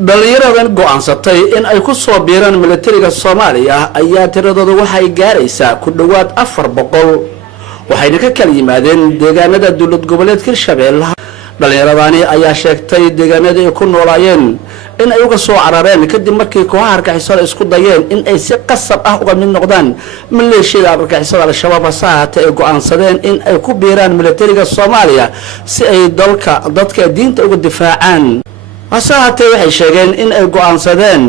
dhalinyaradan go'aansatay in ay ku soo biiraan militariga Soomaaliya ayaa tiradoodu waxay gaaraysaa ku dhawaad 400 waxayna ka kala yimaadeen deegaanada dawlad goboleedka Hirshabelle. dhalinyaradani ayaa sheegtay deegaanada ay ku noolaayeen in ay uga soo carareen kadib markii kooxaha argagixisada isku dayeen in ay si qasab ah uga mid noqdaan maleeshiyada argagixisada al-shabaab saahata ay go'aansadeen in ay ku biiraan militariga Soomaaliya si ay dadka diinta uga difaacaan. asaahate waxay sheegeen in ay go'aansadeen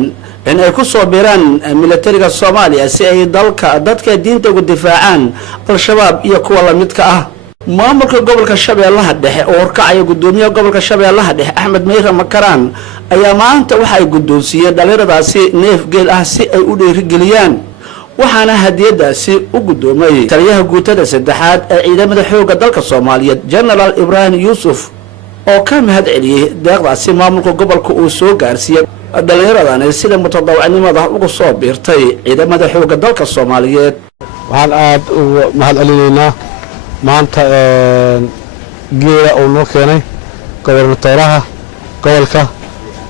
in ay ku soo biiraan militariga Soomaaliya si ay dadka diinta uga difaacaan al-shabaab iyo kuwa la midka ah. maamulka gobolka Shabeellaha Dhexe oo horkacaya gudoomiyaha gobolka Shabeellaha Dhexe Axmed Meyre Makaraan ayaa maanta waxa ay gudoonsiyeen dhalinyaradaasi neef geel ah si ay u dhiirigeliyaan waxaana hadiyadaasi u gudoomay taliyaha guutada saddexaad ee ciidamada xoogga dalka Soomaaliyeed General Ibrahim Yusuf oo ka mahad celiyay deeqdaasi maamulka gobolka uu soo gaarsiiyay dhalinyaradani sida mutadawacnimada uga soo biirtay ciidamada xoogga dalka Soomaaliyeed. waxaan aad u mahad celinaynaa maanta geela oo noo keenay gobernatooraha gobolka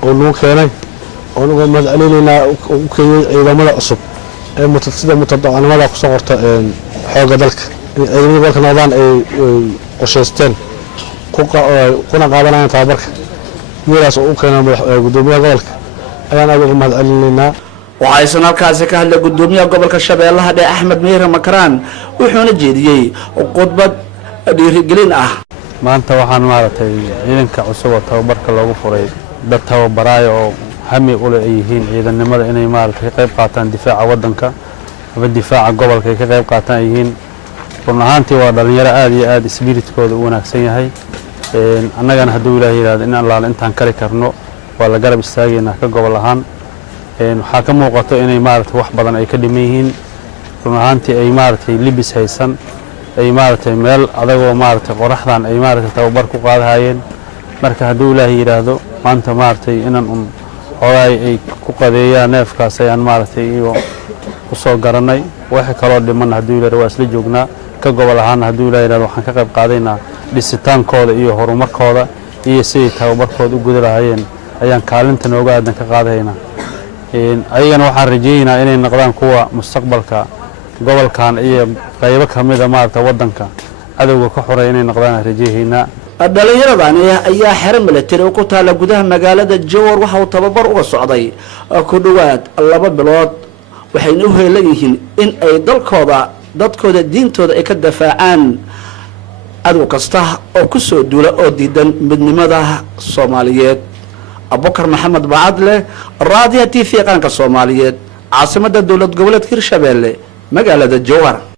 oo noo keenay oo uga mahad celinaynaa u keenay ciidamada cusub ee sida mutadawacnimada ku soo qorta xoogga dalka ciidamada gobolka noqdaan ay qorsheysteen kuna qaadanayaan tababarka geelaas oo u keenay gudoomiyaha gobolka ayaan aad uga mahad celinaynaa. waxaysan halkaasi ka hadlay gudoomiyaha gobolka Shabeellaha Dhexe Axmed Meyre Makaraan wuxuuna jeediyay khudbad dhiirigelin ah. maanta waxaan maartay ciidanka cusub oo tababarka loogu furay dad tababaraayo oo hami u leeyihiin ciidanimada inay maartay ka qayb qaataan difaaca wadanka ama difaaca gobolka ay ka qayb qaataan yihiin. run ahaantii waa dhalinyaro aad iyo aad spiritkooda u wanaagsan yahay. annagana hadduu Ilaahay yiraahdo in Allah intaan kari karno waa la garab istaageynaa ka gobol ahaan. waxaa ka muuqato inay maartay wax badan ay ka dhiman yihiin. run ahaantii ay maartay libis haysan ay maartay meel adagoo maartay qoraxdan ay maartay tababar ku qaadahayeen. marka hadduu Ilaahay yiraahdo maanta maartay inaan xoolaay ay ku qadeeyaan neefkaas ayaan maartay iyo u soo garanay. waxa kale oo dhiman hadduu Ilaahay waa isla joognaa ka gobol ahaan hadduu Ilaahay yiraahdo waxaan ka qayb qaadaynaa dhisitaankooda iyo horumarkooda iyo sidii tababarkooda u gudan lahaayeen ayaan kaalinta nooga aadan ka qaadaynaa. ayagana waxaan rajaynaynaa inay noqdaan kuwa mustaqbalka gobolkan iyo qaybo kamid ah maarta wadanka cadawga ka xoreey inay noqdaan rajaynaa. dhalinyaradani ayaa xero militari oo ku taala gudaha magaalada Jowhar waxa uu tababar uga socday ku dhawaad 2 bilood waxayna u heelayeen in ay dadkooda diintooda ay ka difaacaan cadow kasta oo ku soo duula oo diidan midnimada Soomaaliyeed. Abubakar Maxamed Baadle raadiyo TV qaranka Soomaaliyeed caasimada dawlad goboleedka Hirshabelle magaalada Jowhar.